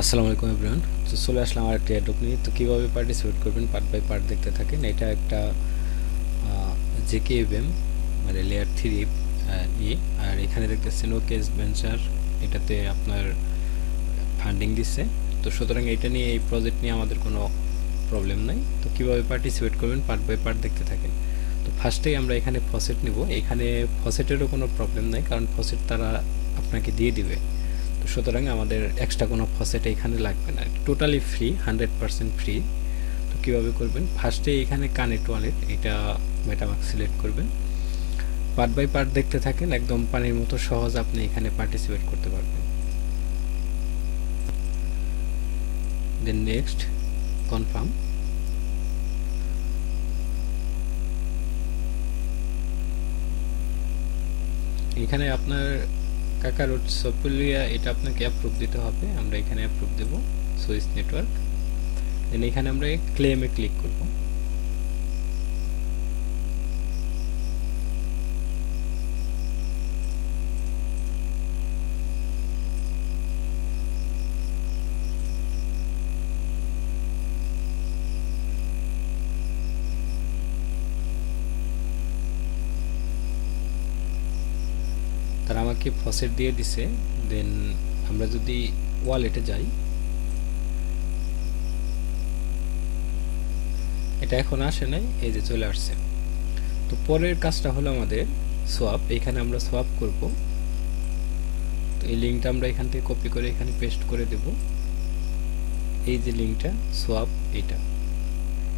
আসসালামু আলাইকুম এভরিওয়ান। তো চলে আসলাম আরেকটি অ্যাড্রপ নিয়ে। তো কীভাবে পার্টিসিপেট করবেন পার্ট বাই পার্ট দেখতে থাকেন। এটা একটা জেকেএভএম মানে লেয়ার 3 নিয়ে। আর এখানে দেখতেছেন ওকেস ভেঞ্চার, এটাতে আপনার ফান্ডিং দিচ্ছে। তো সুতরাং এটা নিয়ে, এই প্রজেক্ট নিয়ে আমাদের কোনো প্রবলেম নাই। তো কীভাবে পার্টিসিপেট করবেন পার্ট বাই পার্ট দেখতে থাকেন। তো ফার্স্টেই আমরা এখানে ফসেট নিব। এখানে ফসেটেরও কোনো প্রবলেম নাই, কারণ ফসেট তারা আপনাকে দিয়ে দিবে। তো সুতরাং আমাদের এক্সট্রা কোনো ফসেট এখানে লাগবে না, টোটালি ফ্রি, 100% ফ্রি। তো কীভাবে করবেন, ফার্স্টে এখানে কানেক্ট ওয়ালেট, এটা মেটামাস্ক সিলেক্ট করবেন। পার্ট বাই পার্ট দেখতে থাকেন, একদম পানির মতো সহজ আপনি এখানে পার্টিসিপেট করতে পারবেন। Then next confirm. এখানে আপনার কাকারুট সফটওয়্যার, এটা আপনাকে অ্যাপ্রুভ দিতে হবে। আমরা এখানে অ্যাপ্রুভ দেব, সুইস নেটওয়ার্ক। দেন এখানে আমরা ক্লেমে ক্লিক করব। তারা আমাকে ফসেট দিয়ে দিছে। দেন আমরা যদি ওয়ালেটে যাই, এটা এখন আসে নাই, এই যে চলে আসছে। তো পরের কাজটা হলো আমাদের সোয়াপ। এখানে আমরা সোয়াপ করব। তো এই লিঙ্কটা আমরা এখান থেকে কপি করে এখানে পেস্ট করে দেব। এই যে লিঙ্কটা সোয়াপ, এটা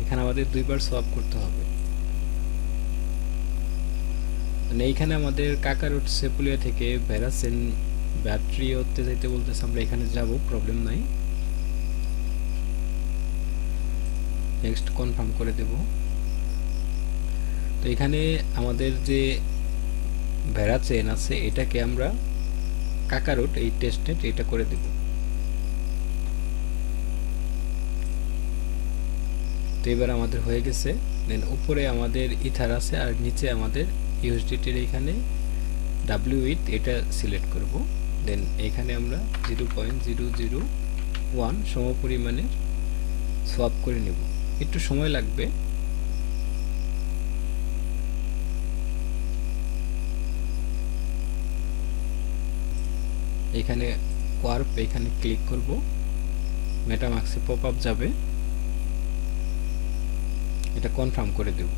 এখানে আমাদের দুইবার সোয়াপ করতে হবে। মানে এইখানে আমাদের কাকারুট সেপুলিয়া থেকে ভেরাসেন ব্যাটারি হতে যাইতে বলতেছে, আমরা এখানে যাব, প্রবলেম নাই। নেক্সট কনফার্ম করে দেব। তো এখানে আমাদের যে ভেরাচেন আছে, এটাকে আমরা কাকারুট এই টেস্টনেট এটা করে দেব। তো এবার আমাদের হয়ে গেছে। দেন উপরে আমাদের ইথার আছে, আর নিচে আমাদের ইউএসডিটির এখানে ডাব্লিউ8 এটা সিলেক্ট করব। দেন এখানে আমরা 0.001 সমপরিমাণের সোয়াপ করে নেব। একটু সময় লাগবে। এখানে ওয়ার্প, এখানে ক্লিক করব, মেটামাস্কে পপ আপ যাবে, এটা কনফার্ম করে দেব।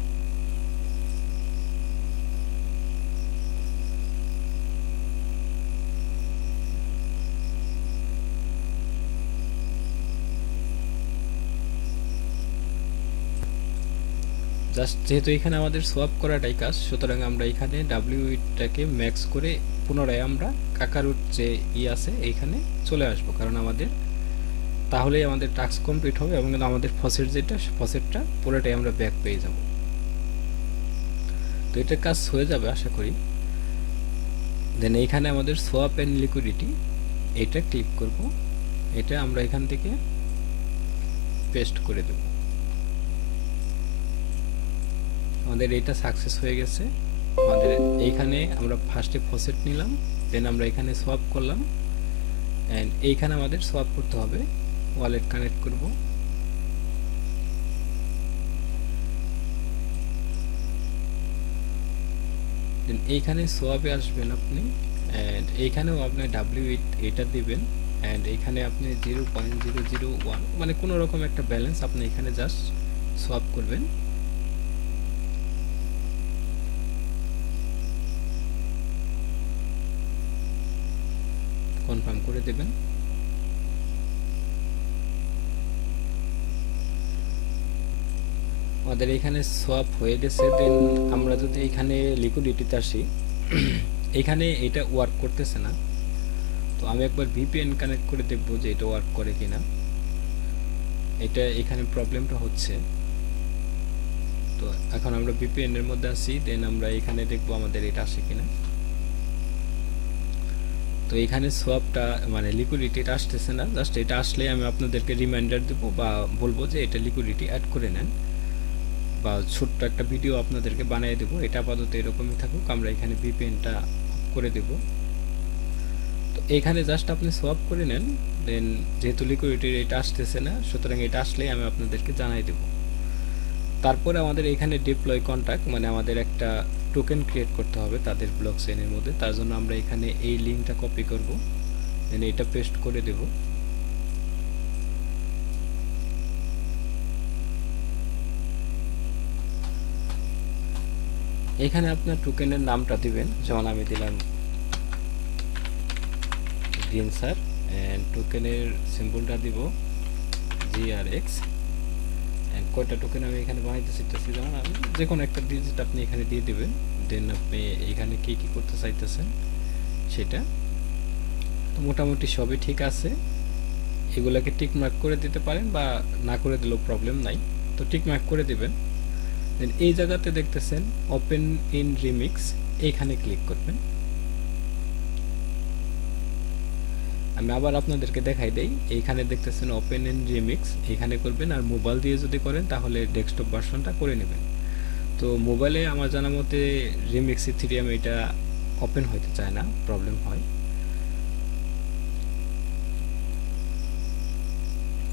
জাস্ট যেহেতু এখানে আমাদের সোয়াপ করাটাই কাজ, সুতরাং আমরা এখানে ডাব্লিউটাকে ম্যাক্স করে পুনরায় আমরা কাকারুট যে আছে এইখানে চলে আসব, কারণ আমাদের তাহলেই আমাদের টাস্ক কমপ্লিট হবে এবং আমাদের ফসেট যেটা, ফসেটটা পুরোটাই আমরা ব্যাক পেয়ে যাব। তো এটার কাজ হয়ে যাবে আশা করি। দেন এইখানে আমাদের সোয়াপ অ্যান্ড লিকুইডিটি, এটা ক্লিক করব, এটা আমরা এখান থেকে পেস্ট করে দেব। আমাদের এটা সাকসেস হয়ে গেছে। আমাদের এইখানে আমরা ফার্স্টে ফসেট নিলাম, দেন আমরা এখানে সোয়াপ করলাম, অ্যান্ড এইখানে আমাদের সোয়াপ করতে হবে। ওয়ালেট কানেক্ট করব, দেন এইখানে সোয়াপে আসবেন আপনি, অ্যান্ড এইখানেও আপনি ডাব্লিউ8 এটা দিবেন, অ্যান্ড এইখানে আপনি 0.001 মানে কোনো রকম একটা ব্যালেন্স আপনি এখানে জাস্ট সোয়াপ করবেন। কনফার্ম করে দেবেন। আমাদের এখানে সোয়াপ হয়ে গেছে। দেন আমরা যদি এখানে লিকুইডিটিতে আসি, এখানে এটা ওয়ার্ক করতেছে না। তো আমি একবার ভিপিএন কানেক্ট করে দেখব যে এটা ওয়ার্ক করে কিনা। এটা এখানে প্রবলেমটা হচ্ছে। তো এখন আমরা ভিপিএন এর মধ্যে আছি, দেন আমরা এখানে দেখব আমাদের এটা আসে কিনা। তো এখানে সোয়াপটা মানে লিকুইডিটিটা আসতেছে না। জাস্ট এটা আসলে আমি আপনাদেরকে রিমাইন্ডার দেবো বা বলবো যে এটা লিকুইডিটি অ্যাড করে নেন, বা ছোট্ট একটা ভিডিও আপনাদেরকে বানিয়ে দেবো। এটা আপাতত এরকমই থাকুক, আমরা এখানে ভিপিএনটা করে দেব। তো এখানে জাস্ট আপনি সোয়াপ করে নেন। দেন যেহেতু লিকুইডিটির এটা আসতেছে না, সুতরাং এটা আসলেই আমি আপনাদেরকে জানাই দেব। তারপরে আমাদের এখানে ডিপ্লয় কন্ট্যাক্ট, মানে আমাদের একটা টোকেন ক্রিয়েট করতে হবে তাদের ব্লক চেইনের মধ্যে। তার জন্য আমরা এখানে এই লিঙ্কটা কপি করব, দেন এটা পেস্ট করে দেব। এখানে আপনার টোকেনের নামটা দিবেন, যেমন আমি দিলাম গ্রিন স্যার, অ্যান্ড টোকেনের সিম্বলটা দিব GRX, অ্যান্ড কয়টা টোকেন আমি এখানে বানাইতে চাইতেছি, যেমন আমি যে কোনো একটা ডিজিট আপনি এখানে দিয়ে দিবেন। দেন আপনি এখানে কী কী করতে চাইতেছেন সেটা। তো মোটামুটি সবই ঠিক আছে, এগুলাকে টিক মার্ক করে দিতে পারেন বা না করে দিলেও প্রবলেম নাই। তো টিক মার্ক করে দিবেন। দেন এই জায়গাতে দেখতেছেন ওপেন ইন রিমিক্স, এইখানে ক্লিক করবেন। আমি আবার আপনাদেরকে দেখাই দেই, এইখানে দেখতেছেন ওপেন ইন রিমিক্স, এইখানে করবেন। আর মোবাইল দিয়ে যদি করেন তাহলে ডেস্কটপ ভার্সনটা করে নেবেন। তো মোবাইলে আমার জানা মতে রিমিক্স ইথিরিয়াম এটা ওপেন হইতে চায় না, প্রবলেম হয়।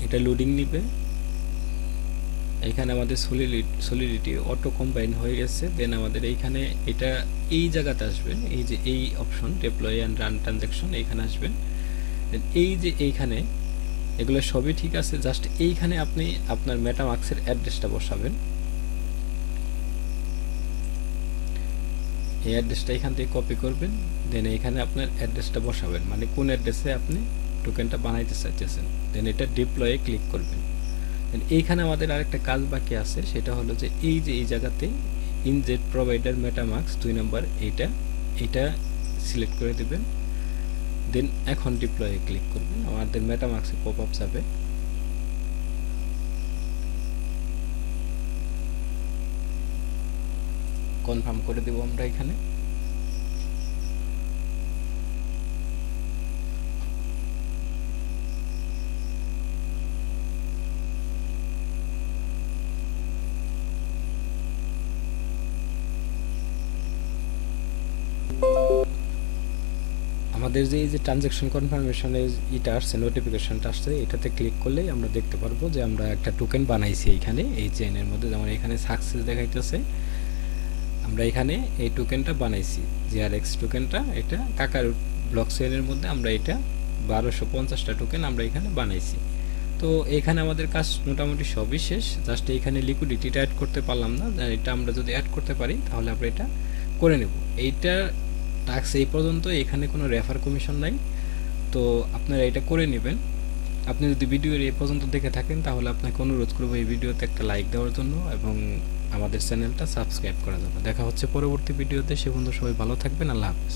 এটা লোডিং নিবে। এখানে আমাদের সলিডিটি অটো কম্বাইন হয়ে গেছে। দেন আমাদের এইখানে এটা এই জায়গাতে আসবেন, এই যে এই option deploy and run transaction, এইখানে আসবেন। দেন এই যে এইখানে এগুলো সবই ঠিক আছে, জাস্ট এইখানে আপনি আপনার মেটামাক্সের অ্যাড্রেসটা বসাবেন। এই অ্যাড্রেসটা এখান থেকে কপি করবেন, দেন এইখানে আপনার অ্যাড্রেসটা বসাবেন, মানে কোন অ্যাড্রেসে আপনি টোকেনটা বানাইতে চাইতেছেন। দেন এটা ডিপ্লয়ে ক্লিক করবেন। দেন এইখানে আমাদের আরেকটা কাজ বাকি আছে, সেটা হলো যে এই জায়গাতে ইনজেট প্রোভাইডার মেটামাক্স 2 নম্বর এইটা সিলেক্ট করে দিবেন। দেন এখন ডিপ্লয়ে ক্লিক করবেন, আমাদের মেটামাক্সে পপ আপ যাবে। কনফার্ম করে দেব আমরা এখানে। আমাদের যে এই যে ট্রানজ্যাকশন কনফার্মেশনের এটা আসছে, নোটিফিকেশনটা আসছে, এটাতে ক্লিক করলেই আমরা দেখতে পারবো যে আমরা একটা টোকেন বানাইছি এইখানে এই চেইনের মধ্যে। যেমন এখানে সাকসেস দেখাইতেছে, আমরা এখানে এই টোকেনটা বানাইছি GRX টোকেনটা। এটা কাকার ব্লক চেইনের মধ্যে আমরা এটা 1250টা টোকেন আমরা এখানে বানাইছি। তো এখানে আমাদের কাজ মোটামুটি সবই শেষ, জাস্ট এইখানে লিকুইডিটিটা অ্যাড করতে পারলাম না। এটা আমরা যদি অ্যাড করতে পারি তাহলে আমরা এটা করে নেব। এইটা টাস্ক এই পর্যন্ত, এখানে কোনো রেফার কমিশন নাই। তো আপনারা এটা করে নেবেন। আপনি যদি ভিডিওর এই পর্যন্ত দেখে থাকেন তাহলে আপনাকে অনুরোধ করবো এই ভিডিওতে একটা লাইক দেওয়ার জন্য এবং আমাদের চ্যানেলটা সাবস্ক্রাইব করার জন্য। দেখা হচ্ছে পরবর্তী ভিডিওতে, সে পর্যন্ত সবাই ভালো থাকবেন। আল্লাহ হাফেজ।